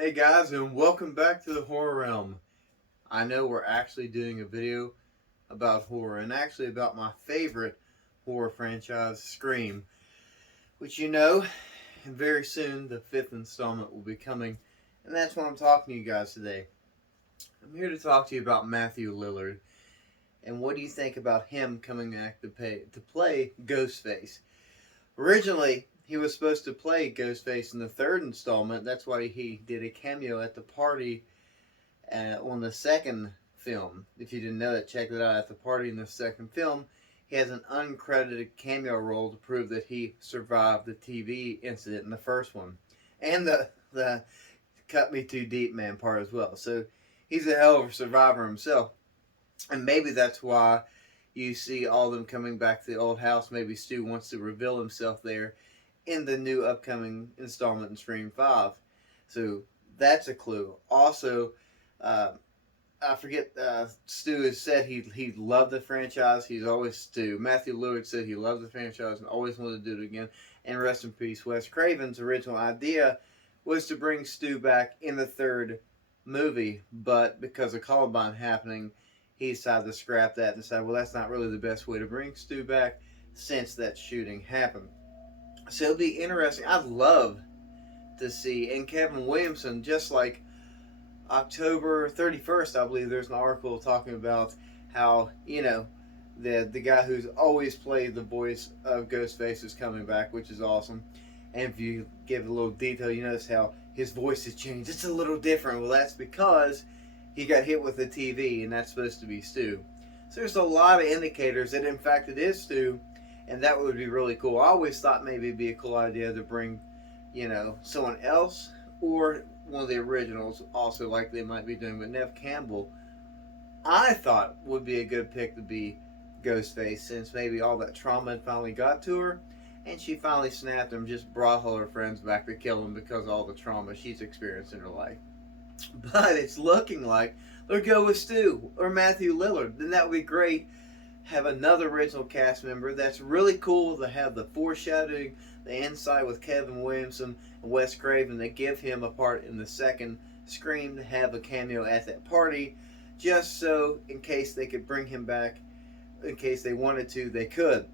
Hey guys, and welcome back to the horror realm. I know we're actually doing a video about horror, and actually about my favorite horror franchise, Scream, which very soon the fifth installment will be coming, and that's why I'm talking to you guys today. I'm here to talk to you about Mathew Lillard, and what do you think about him coming back to play Ghostface? Originally, he was supposed to play Ghostface in the third installment. That's why he did a cameo at the party on the second film. If you didn't know that, check it out. At the party in the second film, he has an uncredited cameo role to prove that he survived the TV incident in the first one, and the cut me too deep man part as well. So he's a hell of a survivor himself, and maybe that's why you see all of them coming back to the old house. Maybe Stu wants to reveal himself there in the new upcoming installment in Scream 5. So that's a clue. Also, I forget, Stu has said he loved the franchise. He's always, Stu, Mathew Lillard said he loved the franchise and always wanted to do it again. And rest in peace, Wes Craven's original idea was to bring Stu back in the third movie, but because of Columbine happening, he decided to scrap that and decided, well, that's not really the best way to bring Stu back since that shooting happened. So it'll be interesting. I'd love to see, and Kevin Williamson, just like October 31st, I believe there's an article talking about how, the guy who's always played the voice of Ghostface is coming back, which is awesome. And if you give a little detail, you notice how his voice has changed. It's a little different. Well, that's because he got hit with the TV, and that's supposed to be Stu. So there's a lot of indicators that, in fact, it is Stu, and that would be really cool. I always thought maybe it'd be a cool idea to bring, someone else or one of the originals, also like they might be doing with Neve Campbell. I thought would be a good pick to be Ghostface, since maybe all that trauma had finally got to her, and she finally snapped and just brought all her friends back to kill him because of all the trauma she's experienced in her life. But it's looking like they'll go with Stu or Mathew Lillard. Then that would be great. Have another original cast member. That's really cool to have the foreshadowing, the insight with Kevin Williamson and Wes Craven that give him a part in the second Scream, to have a cameo at that party, just so in case they could bring him back, in case they wanted to, they could.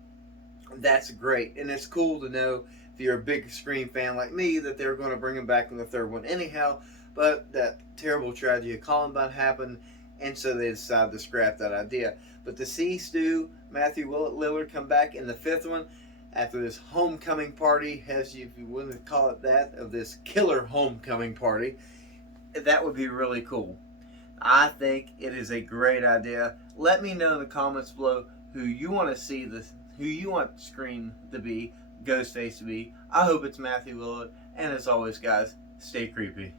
That's great, and it's cool to know, if you're a big Scream fan like me, that they're going to bring him back in the third one anyhow. But that terrible tragedy of Columbine happened, and so they decided to scrap that idea. But to see Stu, Mathew Lillard, come back in the fifth one after this homecoming party, as if you wouldn't call it that, of this killer homecoming party, that would be really cool. I think it is a great idea. Let me know in the comments below who you want to see this, who you want Scream to be, Ghostface to be. I hope it's Mathew Lillard. And as always, guys, stay creepy.